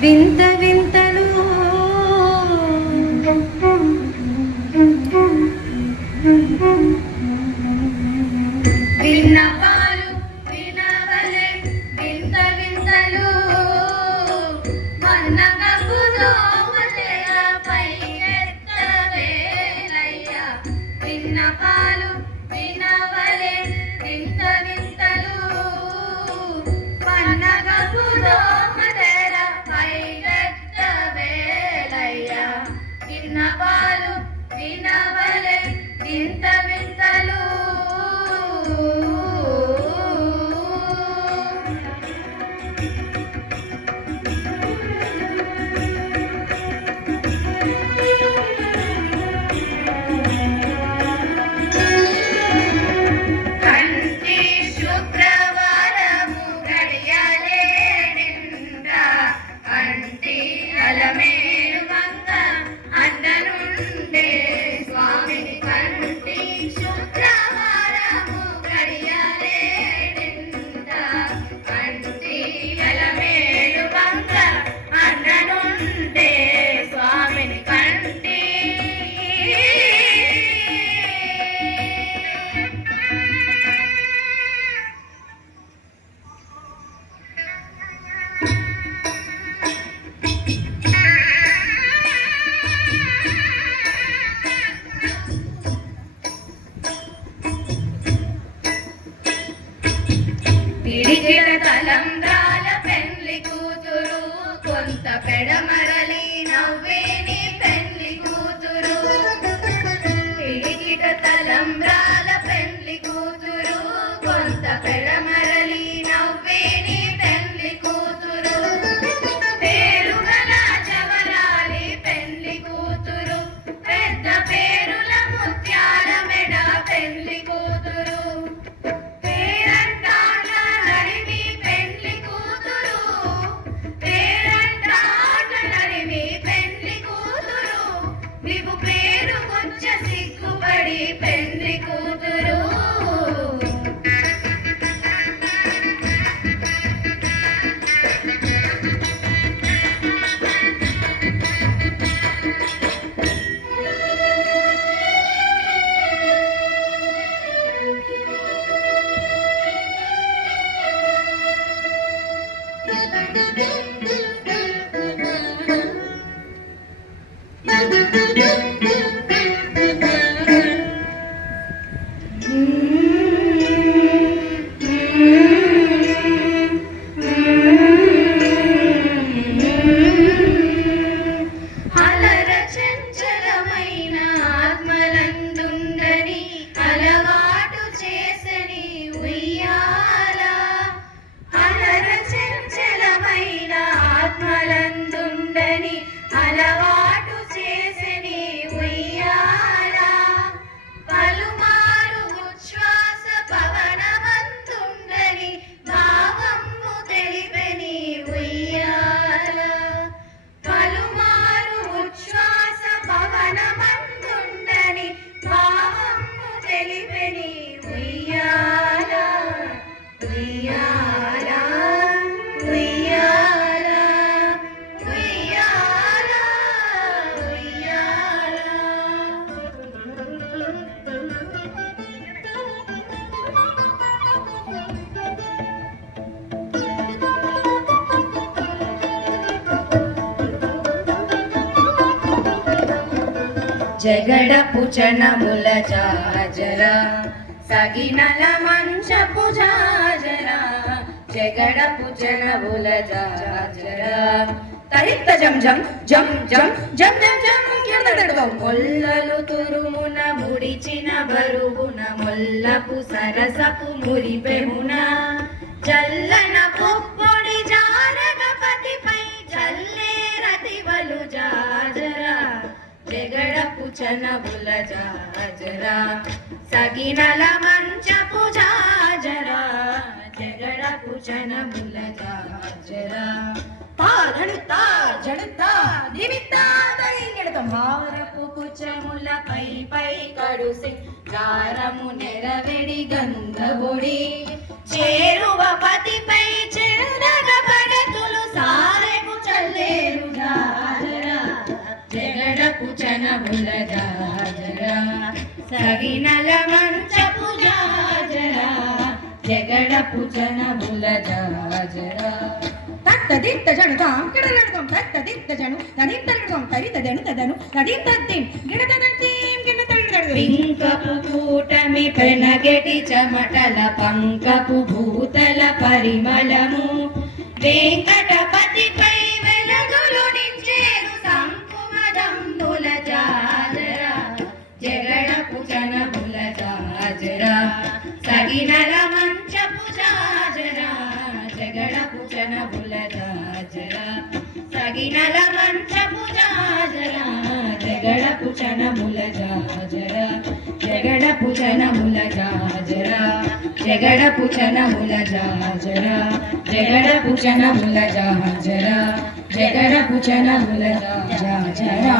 వింత వింతలు విన్నపాలు వినవలే వింత వింతలు మన్నగపు దోమలపై ఎత్తవేలయ్య విన్నపాలు వినవలే వింత వింతలు మన్నగపు దోమలపై ఎత్తవేలయ్య విన్నపాలు వినవలే వింత వింతలు పిడికిల తలంబ్రాల పెండ్లి కూతురు కొంత పెడమరలి నవ్వేని పెండ్లి కూతురు పిడికిల తలంబ్రాల పెండ్లి కూతురు కొంత పెడమరలి నవ్వేని పెండ్లి కూతురు పేరుగల జవరాలి పెండ్లి కూతురు పెద్ద పేరుల ముత్యాల మెడ పెండ్లి కూతురు పెండ్లి కూతురు అలవాటు చేసని ఉయ్యాల పలుమారు ఉచ్ఛ్వాస పవనమంతుండని భావము తెలిపెని ఉయ్యాల పలుమారు ఉచ్ఛ్వాస పవనమంతుండని భావము తెలిపెని ఉయ్యాల ఉయ్యాల ఉయ్యాల జగడపు చనముల జాజరా సగినల మంచపు జాజరా జగడపు చనముల జాజరా తరిత్త జం జం జం జం జం జం జం ఎన్నడడవం మొల్లలు తురుమున ముడిచిన బరువున మొల్లపు సరసపు మురిపెమున చల్లన పొప్పొడి జారగపతిపై చల్లే రతివలు జాజరా జగడపు చనబుల జాజరా సగినల మంచపు జాజరా జగడపు చనబుల జాజరా తాళితా జడితా నిమితా దరిగెడత మారపు కుచముల పై పై కడుసి గారము నెరవెడి గంధబొడి చేరువ పతిపై చెరగ పడతులు సారెకు చల్లే ముల జాజరా సగినల మంచపు జాజరా జగడపు జనముల జాజరా తత్తదిత్త జనుతాం కిడలడుతాం తత్తదిత్త జను తదిత్తడుతాం తరితదను తదను తదిత్తద్దిం గిడతదద్దిం గిడతడుదడు పింకపు కూటమి పెనగెటి చెమటల పంకపు భూతల పరిమళము వెంకటపతిపై వెలుగులు నిచ్చేరు సంకుమదంబుల జాజరా జగడపు జనముల జాజరా సగినల మంచపు జాజరా జగడపు జనముల జాజరా సగినల మంచపు జాజరా జగడపు జనముల జాజరా జగడపు జనముల జాజరా జగడపు జనముల జాజరా జగడపు జనముల జాజరా జగడపు జనముల జాజరా